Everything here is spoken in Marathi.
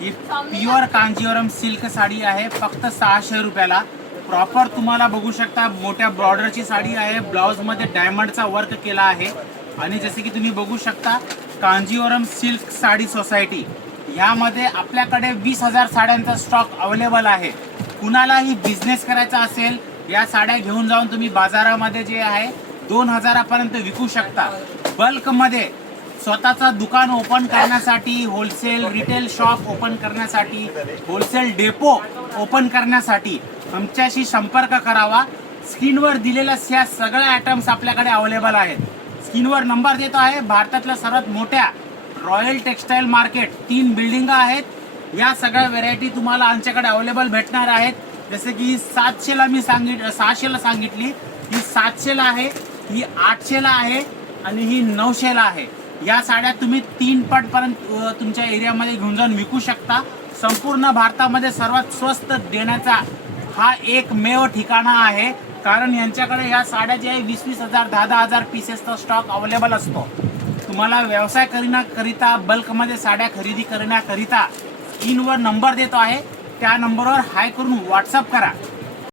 ही प्युअर कांजीवरम सिल्क साडी आहे, फक्त 600 रुपयाला. प्रॉपर तुम्हाला बघू शकता मोठ्या बॉर्डरची साडी आहे, ब्लाउजमध्ये डायमंडचा वर्क केला आहे. आणि जसे की तुम्ही बघू शकता कांजीवरम सिल्क साडी सोसायटी ह्यामध्ये आपल्याकडे 20,000 साड्यांचा स्टॉक अवेलेबल आहे. कुणालाही बिझनेस करायचा असेल या साड्या घेऊन जाऊन तुम्ही बाजारामध्ये जे आहे 2,000 पर्यंत विकू शकता. बल्कमध्ये स्वतःचा दुकान ओपन करण्यासाठी, होलसेल रिटेल शॉप ओपन करण्यासाठी, होलसेल डेपो ओपन करण्यासाठी आमच्याशी संपर्क करावा. स्क्रीनवर दिलेल्या ह्या सगळ्या आयटम्स आपल्याकडे अवेलेबल आहेत. स्क्रीनवर नंबर देतो आहे. भारतातल्या सर्वात मोठ्या रॉयल टेक्सटाईल मार्केट 3 बिल्डिंग आहेत. या सगळ्या व्हेरायटी तुम्हाला आमच्याकडे अवेलेबल भेटणार आहेत. जसे की 700ला मी 600ला सांगितली, ही 700ला आहे, ही 800ला आहे आणि ही 900ला आहे. या साड्या तुम्ही 3 पटपर्यंत तुमच्या एरियामध्ये घेऊन जाऊन विकू शकता. संपूर्ण भारतामध्ये सर्वात स्वस्त देण्याचा हा एकमेव ठिकाणा आहे. कारण यांच्याकडे या साड्या जे आहे 20-20 हजार 10-10 हजार पीसेसचा स्टॉक अवेलेबल असतो. तुम्हाला व्यवसाय करण्याकरिता, बल्कमध्ये साड्या खरेदी करण्याकरिता स्क्रीनवर नंबर देतो आहे, त्या नंबरवर हाय करून व्हॉट्सअप करा.